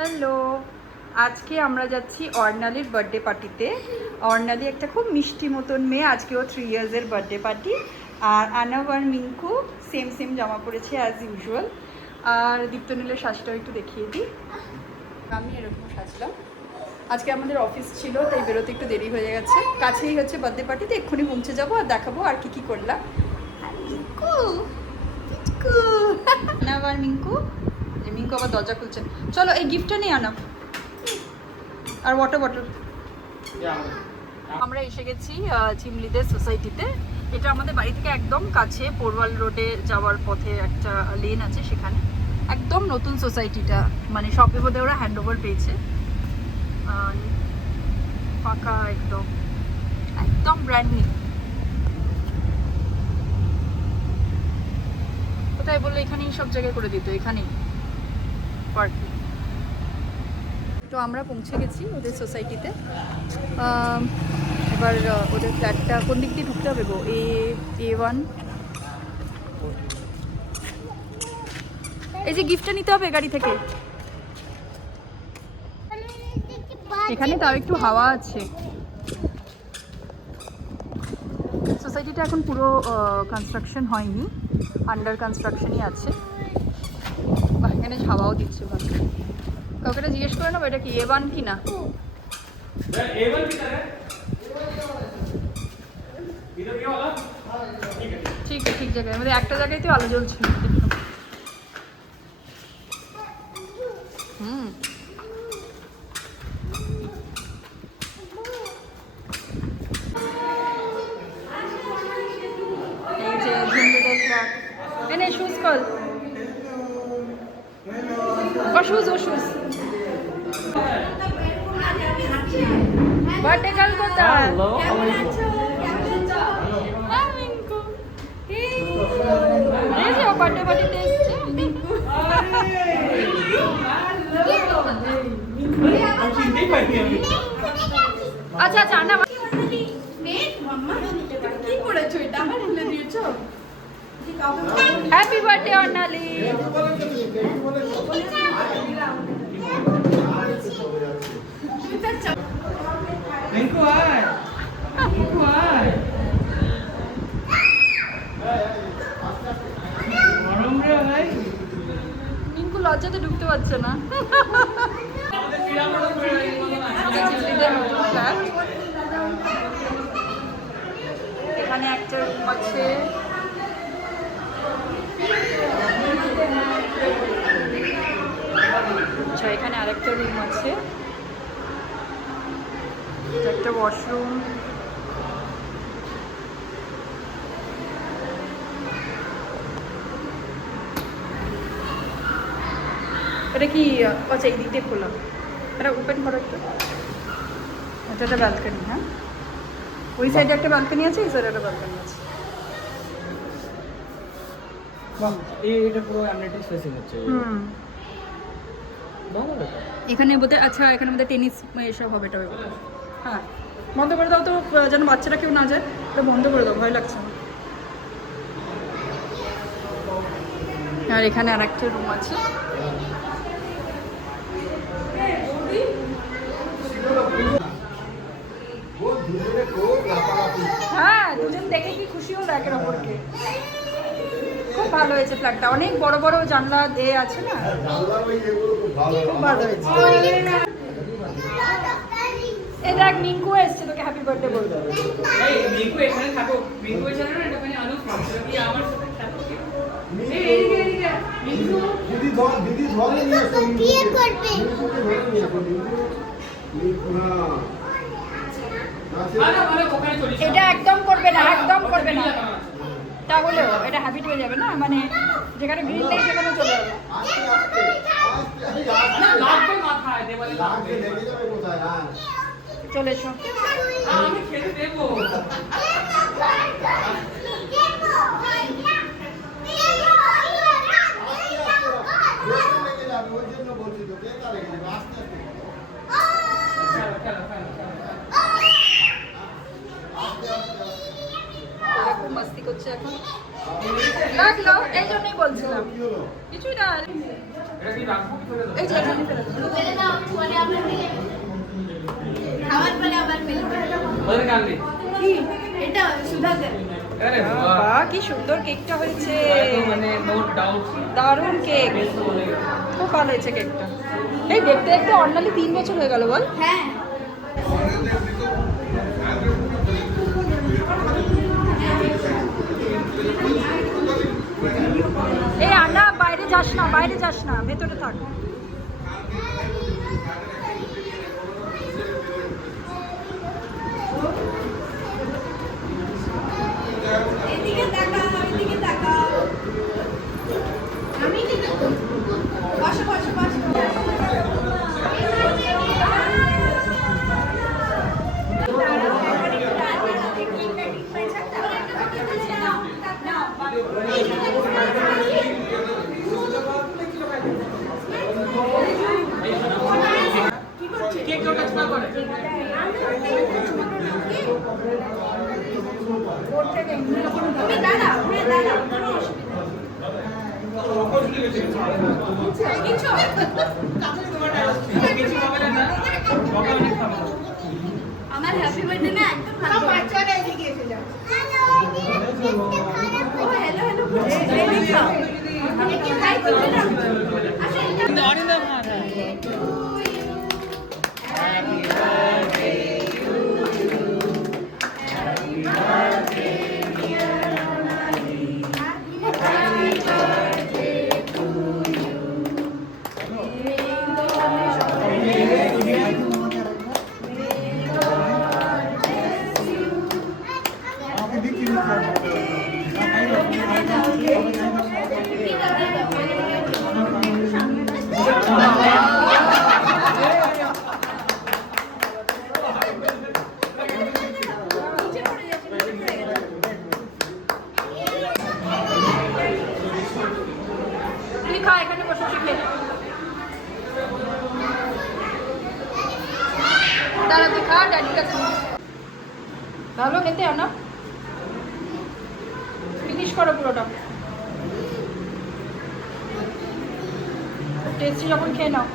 Hello, আজকে আমরা যাচ্ছি অর্ণালীর বার্থডে পার্টিতে। অর্ণালী একটা খুব মিষ্টি মতন মেয়ে, আজকে ও 3 ইয়ার্সের বার্থডে পার্টি। আর আনাব আর মিঙ্কু সেম সেম জামা পরেছে অ্যাজ ইউজুয়াল। আর দীপ্তনীলের সাজটাও একটু দেখিয়ে দিই। আমি এরকম সাজলাম। আজকে আমাদের অফিস ছিল, তাই বেরোতে একটু দেরি হয়ে গেছে। কাছেই হচ্ছে বার্থডে পার্টিতে, এক্ষুনি পৌঁছে যাবো আর দেখাবো আর কি করলাম। মিঙ্কু মিঙ্কু আনাব আর মিঙ্কু মিঙ্কু আবার দরজা খুলছে। চলো এই গিফটটা নিয়ে আনাব আর ওয়াটার বটল। আমরা এসে গেছি চিমলিদের সোসাইটিতে। এটা আমাদের বাড়ি থেকে একদম কাছে, পোরওয়াল রোডে যাওয়ার পথে একটা লেন আছে, সেখানে একদম নতুন সোসাইটিটা, মানে সবে বোধহয় ওরা হ্যান্ড ওভার পেয়েছে। ফাঁকা একদম একদম ব্র্যান্ড নিউ। কোথায় বললো? এখানেই সব জায়গায় করে দিত, এখানেই পার্কিং। তো আমরা পৌঁছে গেছি ওদের সোসাইটিতে। এবার ওদের ফ্ল্যাটটা কোন দিক দিয়ে ঢুকতে হবে গো? A1। এই যে গিফটটা নিতে হবে গাড়ি থেকে। এখানে তাও একটু হাওয়া আছে। সোসাইটিটা এখন পুরো কনস্ট্রাকশন হয়নি, আন্ডার কনস্ট্রাকশনই আছে। এখানে হাওয়াও দিচ্ছে। কাউকে জিজ্ঞেস করে নেবো এটা কি A1 কি না। ঠিক ঠিক জায়গায়, আমাদের একটা জায়গায় তো আলো জ্বলছিল। এই যে ঝিমলিদের ফ্ল্যাট। এনে শুজ কল ও শুজ বার্থডে কাল কোথায়? এই যে বার্থডে পার্টিতে এসেছে। আচ্ছা আচ্ছা না কি করেছো? এটা আমার খুলে দিয়েছো। Happy birthday অর্ণালী। মিঙ্কু আয়, মিঙ্কু আয়। মিঙ্কু লজ্জাতে ঢুকতে পারছে না। এখানে একটা রুম আছে। আচ্ছা, এখানে আরেকটা রুম আছে, একটা ওয়াশরুম। এটা কি? আচ্ছা, এই দিকটা খোলা, এটা ওপেন করো একটু। এটা একটা ব্যালকনি। হ্যাঁ, ওই সাইডে একটা ব্যালকনি আছে, এই সাইডে একটা ব্যালকনি আছে। এটা পুরো অ্যামনিটিস ফেসিং হচ্ছে। এখানে বোধহয়, আচ্ছা এখানে বোধহয় টেনিস এসব হবে। এটা হ্যাঁ, বন্ধ করে দাও তো, যেন বাচ্চারা কেউ না যায়। এটা বন্ধ করে দাও, ভয় লাগছে আমার। আর এখানে আর একটা রুম আছে। হ্যাঁ, দুজন দেখে কি খুশি হলো একের অপরকে। খুব ভালো হয়েছে ফ্ল্যাটটা, অনেক বড় বড় জানলা দিয়ে আছে না, খুব ভালো হয়েছে। এই দেখ, মিঙ্কু এসছে, তোকে হ্যাপি বার্থডে বলতে। এই মিঙ্কু এখানে থাকো, মিঙ্কু এখানে না, এটা মানে আলু ফ্রান্স কি আমার সাথে থাকো। এই এদিকে মিঙ্কু দিদি ধরে নিয়ে আসো, বিয়ে করবে। মিঙ্কুকে ধরে নিয়ে আসো, মিঙ্কু না আরে ওখানে চলে যাও। এটা একদম করবে না, একদম করবে না, তাহলেও এটা হ্যাবিট হয়ে যাবে না, মানে যেখানে গ্রিন নেই সেখানে চলে যাবে। না লাগবে মাথায়, দেওয়ালে লাগবে, লেগে যাবে কোথায়। হ্যাঁ, চলে এসো। আমি খেতে দেবো। খুব মস্তি করছে এখন। লাগলো, এই জন্যই বলছিলাম। কিছুই না, এই যে এখানে ফেলে দাও। খাওয়ার পরে আবার মিলবে। ওদের কান্দি কি এটা সুধাদের? আরে বাহ বাহ কি সুন্দর কেকটা হয়েছে, একদম মানে নো ডাউট দারুণ কেক, বেশ তো বলে গেল। খুব ভালো হয়েছে কেকটা। এই দেখতে দেখতে অর্ণালি 3 বছর হয়ে গেল বল। হ্যাঁ এই আন্না বাইরে যাস না, বাইরে যাস না, ভেতরে থাক। এদিকে তাকাও, এদিকে তাকাও। আমি কিন্তু বসো বসো বসো। কেক কেউ টাচ না করে তুমি দাঁড়াও, হ্যাঁ দাঁড়াও, কোনো অসুবিধা নেই। কিছু কিছু হবে না সবাই অনেক খাবে আমার হ্যাপি বার্থডে না একদম ভালো বাচ্চারা এদিকে এসে যাও। ও হ্যালো হ্যালো বলছে এই খাও একটু হাই করবে না আচ্ছা এটা অনিন্দা ভাই তুই খা, এখানে বসে শিখে। দাঁড়া তুই খা, ড্যাডির কাছে নে। ভালো খেতে আনা, ফিনিশ করো পুরোটা। টেস্টি যখন খেয়ে নাও।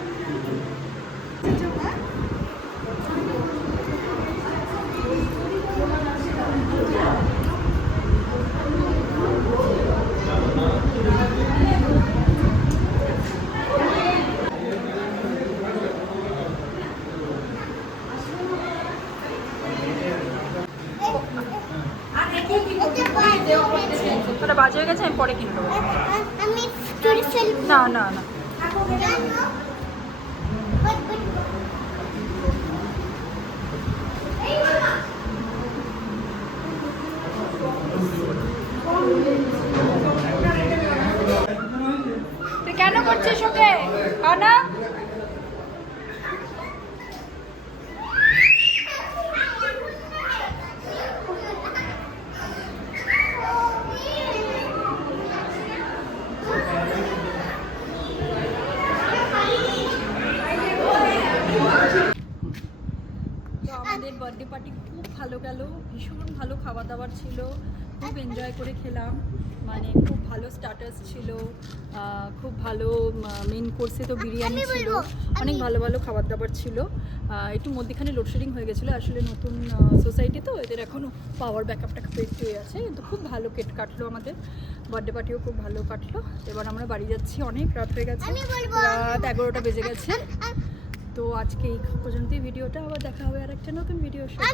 আর দেখি কি করতে দেও করতেছে ওটা বাজে হয়ে গেছে, আমি পরে কিনবো। আমি চুরি ফেলবো না না না, তুই কেন করছিস ওকে আনা? তো আমাদের বার্থডে পার্টি খুব ভালো গেল, ভীষণ ভালো খাওয়া দাওয়ার ছিল, খুব এনজয় করে খেলাম, মানে খুব ভালো স্টার্টার্স ছিল, খুব ভালো মেন কোর্সে তো বিরিয়ানি ছিল, অনেক ভালো ভালো খাবার দাবার ছিল। একটু মধ্যেখানে লোডশেডিং হয়ে গেছিলো, আসলে নতুন সোসাইটি তো এদের এখনও পাওয়ার ব্যাকআপটা খুব একটু আছে, কিন্তু খুব ভালো কেট কাটলো, আমাদের বার্থডে পার্টিও খুব ভালো কাটলো। এবার আমরা বাড়ি যাচ্ছি, অনেক রাত হয়ে গেছে, রাত 11টা বেজে গেছে। তো আজকে এই পর্যন্তই ভিডিওটা, আবার দেখা হবে আর একটা নতুন ভিডিওর সাথে।